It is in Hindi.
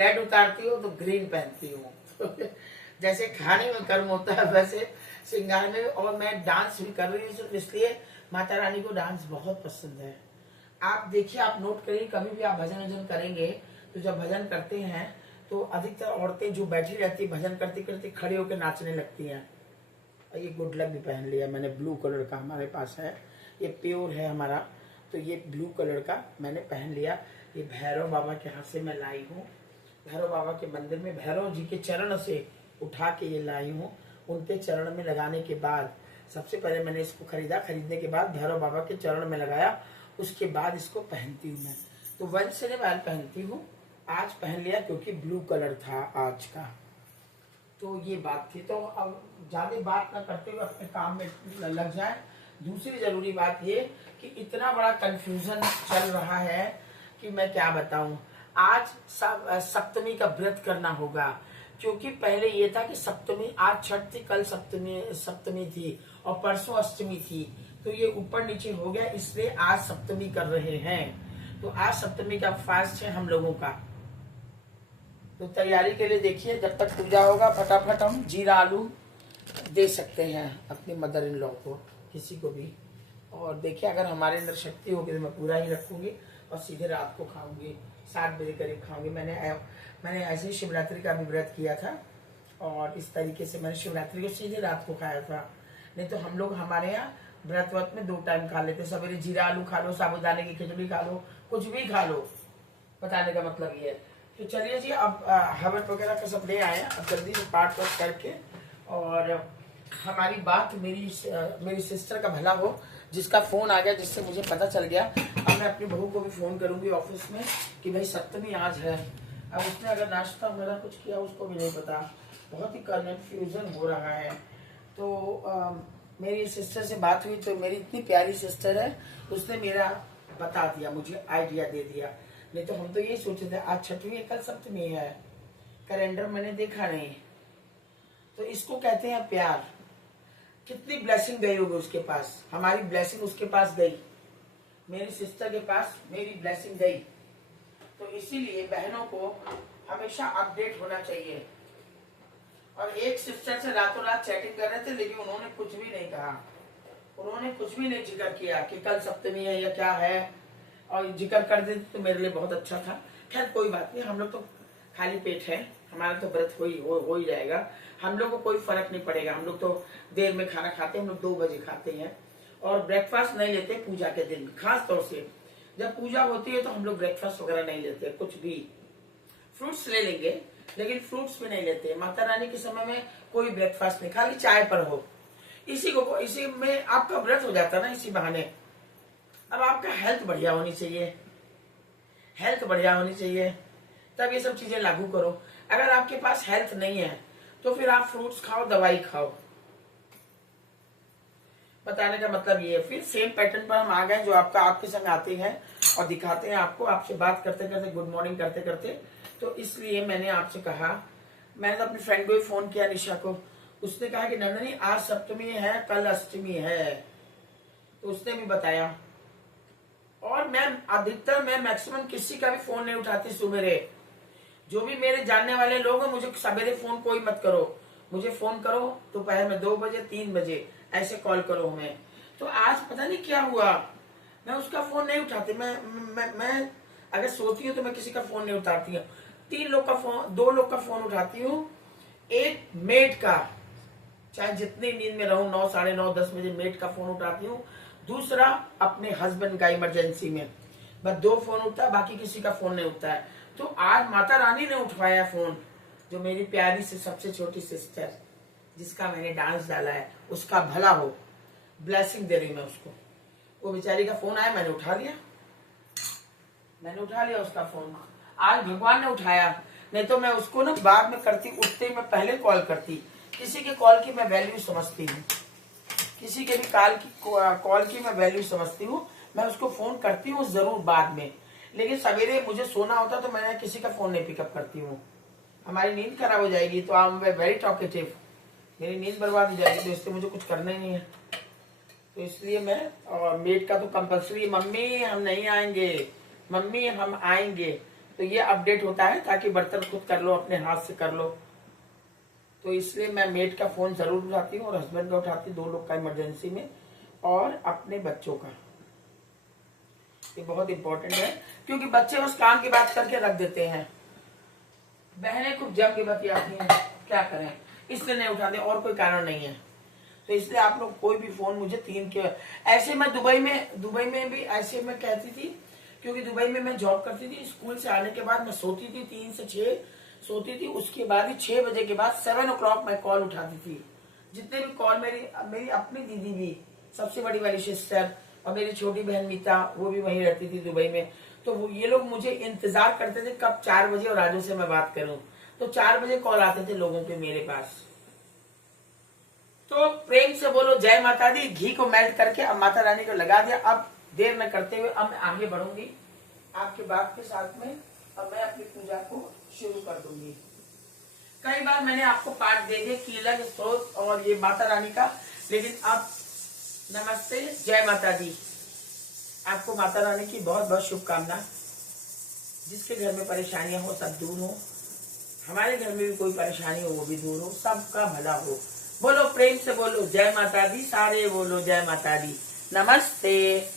रेड उतारती हूँ तो ग्रीन पहनती हूँ। तो जैसे खाने में कर्म होता है वैसे श्रृंगार में, और मैं डांस भी कर रही हूँ सिर्फ इसलिए माता रानी को डांस बहुत पसंद है। आप देखिए, आप नोट करिए, कभी भी आप भजन वजन करेंगे तो जब भजन करते हैं तो अधिकतर औरतें जो बैठी रहती है भजन करते करते खड़े होकर नाचने लगती हैं। ये गुड लक भी पहन लिया मैंने, ब्लू कलर का हमारे पास है, ये प्योर है हमारा, तो ये ब्लू कलर का मैंने पहन लिया। ये भैरव बाबा के हाथ से मैं लाई हूँ, भैरव बाबा के मंदिर में भैरव जी के चरण से उठा के ये लाई हूँ। उनके चरण में लगाने के बाद सबसे पहले मैंने इसको खरीदा, खरीदने के बाद भैरव बाबा के चरण में लगाया, उसके बाद इसको पहनती हूँ मैं। तो वंश से मैं पहनती हूँ, आज पहन लिया क्योंकि ब्लू कलर था आज का। तो ये बात थी, तो अब ज्यादा बात ना करते हुए अपने काम में लग जाए। दूसरी जरूरी बात ये कि इतना बड़ा कंफ्यूजन चल रहा है कि मैं क्या बताऊं। आज सप्तमी का व्रत करना होगा, क्योंकि पहले ये था कि सप्तमी, आज छठ थी, कल सप्तमी थी और परसों अष्टमी थी, तो ये ऊपर नीचे हो गया, इसलिए आज सप्तमी कर रहे हैं। तो आज सप्तमी का फास्ट है हम लोगों का। तो तैयारी के लिए देखिए, जब तक पूजा होगा फटाफट हम जीरा आलू दे सकते हैं अपनी मदर इन लॉ को, किसी को भी। और देखिए, अगर हमारे अंदर शक्ति होगी तो मैं पूरा ही रखूंगी और सीधे रात को खाऊंगी, 7 बजे करीब खाऊंगी। मैंने ऐसे ही शिवरात्रि का भी व्रत किया था और इस तरीके से मैंने शिवरात्रि को सीधे रात को खाया था। नहीं तो हम लोग हमारे यहाँ व्रत में 2 टाइम खा लेते, सवेरे जीरा आलू खा लो, साबुदाने की खिचड़ी खा लो, कुछ भी खा लो। बताने का मतलब ये है। तो चलिए जी, अब हवन वगैरह का सब ले आए, अब जल्दी से पाठ वाठ करके, और हमारी बात मेरी सिस्टर का भला हो, जिसका फोन आ गया, जिससे मुझे पता चल गया। अब मैं अपनी बहू को भी फोन करूंगी ऑफिस में कि भाई सप्तमी आज है। अब उसने अगर नाश्ता वगैरह कुछ किया उसको भी नहीं पता, बहुत ही कन्फ्यूजन हो रहा है। तो मेरी सिस्टर से बात हुई, तो मेरी इतनी प्यारी सिस्टर है, उसने मेरा बता दिया, मुझे आइडिया दे दिया। नहीं तो हम तो यही सोचे थे आज छठवीं है, कल सप्तमी है, कैलेंडर मैंने देखा नहीं। तो इसको कहते हैं प्यार। कितनी ब्लेसिंग गई होगी उसके पास, हमारी ब्लेसिंग उसके पास गई, मेरी सिस्टर के पास मेरी ब्लेसिंग गई। तो इसीलिए बहनों को हमेशा अपडेट होना चाहिए। और एक सिस्टर से रातों रात चैटिंग कर रहे थे, लेकिन उन्होंने कुछ भी नहीं कहा, उन्होंने कुछ भी नहीं जिक्र किया कि कल सप्तमी है या क्या है, और जिक्र कर देते तो मेरे लिए बहुत अच्छा था। खैर कोई बात नहीं, हम लोग तो खाली पेट है, हमारा तो व्रत हो ही जाएगा, हम लोग को कोई फर्क नहीं पड़ेगा। हम लोग तो देर में खाना खाते हैं, हम लोग 2 बजे खाते हैं, और ब्रेकफास्ट नहीं लेते पूजा के दिन। खास तौर से जब पूजा होती है तो हम लोग ब्रेकफास्ट वगैरह नहीं लेते, कुछ भी। फ्रूट्स ले लेंगे, लेकिन फ्रूट्स भी नहीं लेते। माता रानी के समय में कोई ब्रेकफास्ट नहीं, खाली चाय पर हो, इसी में आपका व्रत हो जाता है ना, इसी बहाने। अब आपका हेल्थ बढ़िया होनी चाहिए, हेल्थ बढ़िया होनी चाहिए, तब ये सब चीजें लागू करो। अगर आपके पास हेल्थ नहीं है तो फिर आप फ्रूट्स खाओ, दवाई खाओ। बताने का मतलब ये है। फिर सेम पैटर्न पर हम आ गए, जो आपके संग आते हैं और दिखाते हैं आपको, आपसे बात करते करते, गुड मॉर्निंग करते करते। तो इसलिए मैंने आपसे कहा, मैंने तो अपनी फ्रेंड को ही फोन किया, निशा को। उसने कहा कि नंदनी आज सप्तमी है, कल अष्टमी है, तो उसने भी बताया। और मैं मैक्सिमम किसी का भी फोन नहीं उठाती सुबेरे। जो भी मेरे जानने वाले लोग हैं, मुझे सवेरे फोन कोई मत करो, मुझे फोन करो दोपहर में 2 बजे 3 बजे ऐसे कॉल करो हमें। तो आज पता नहीं क्या हुआ, मैं उसका फोन नहीं उठाती। मैं अगर सोती हूँ तो मैं किसी का फोन नहीं उठाती हूँ। 2 लोग का फोन उठाती हूँ। एक मेड का, चाहे जितनी नींद में रहूं, 9, साढ़े 9, 10 बजे मेड का फोन उठाती हूँ। दूसरा अपने हस्बैंड का, इमरजेंसी में बस 2 फोन उठता है, बाकी किसी का फोन नहीं उठता है। तो आज माता रानी ने उठवाया फोन, जो मेरी प्यारी से सबसे छोटी सिस्टर, जिसका मैंने डांस डाला है, उसका भला हो, ब्लेसिंग दे रही मैं उसको। वो बेचारी का फोन आया, मैंने उठा लिया उसका फोन। आज भगवान ने उठाया, नहीं तो मैं उसको ना बाद में करती, उठते ही मैं पहले कॉल करती। किसी के कॉल की मैं वैल्यू समझती हूँ, किसी के भी कॉल की मैं वैल्यू समझती हूँ। मैं उसको फोन करती हूँ जरूर बाद में, लेकिन सवेरे मुझे सोना होता तो मैं किसी का फोन नहीं पिकअप करती हूँ। हमारी नींद खराब हो जाएगी, तो आई एम वेरी टॉकेटिव, मेरी नींद बर्बाद हो जाएगी, तो इससे मुझे कुछ करना ही नहीं है। तो इसलिए मैं, और मेड का तो कंपल्सरी, मम्मी हम नहीं आएंगे, मम्मी हम आएंगे, तो ये अपडेट होता है ताकि बर्तन खुद कर लो, अपने हाथ से कर लो। तो इसलिए मैं मेड का फोन जरूर उठाती हूँ और हस्बैंड का उठाती हूँ, 2 लोग का इमरजेंसी में, और अपने बच्चों का। ये बहुत इंपॉर्टेंट है क्योंकि बच्चे उस काम की बात करके रख देते हैं। बहनें खूब जम के बतियाती हैं, क्या करें, इसलिए नहीं उठाते, और कोई कारण नहीं है। तो इसलिए आप लोग कोई भी फोन मुझे 3 के ऐसे, मैं दुबई में भी ऐसे मैं कहती थी, क्योंकि दुबई में मैं जॉब करती थी। स्कूल से आने के बाद मैं सोती थी, 3 से 6 सोती थी। उसके बाद ही 6 बजे के बाद 7 o'clock मैं कॉल उठाती थी। जितने भी कॉल, मेरी अपनी दीदी भी, सबसे बड़ी वाली सिस्टर, और मेरी छोटी बहन मीता, वो भी वहीं रहती थी दुबई में। तो ये लोग मुझे इंतजार करते थे कब 4 बजे और राजू से मैं बात करूं। तो 4 बजे कॉल आते थे लोगों के मेरे पास। तो प्रेम से बोलो जय माता दी। घी को मेल्ट करके अब माता रानी को लगा दिया। अब देर न करते हुए अब मैं आगे बढ़ूंगी आपके बाप के साथ में। अब मैं अपनी पूजा को शुरू कर दूंगी। कई बार मैंने आपको पाठ दे दिए कीलक, स्त्रोत और ये माता रानी का, लेकिन अब नमस्ते, जय माता दी। आपको माता रानी की बहुत बहुत शुभकामना। जिसके घर में परेशानियां हो सब दूर हो, हमारे घर में भी कोई परेशानी हो वो भी दूर हो, सबका भला हो। बोलो प्रेम से बोलो जय माता दी, सारे बोलो जय माता दी। नमस्ते।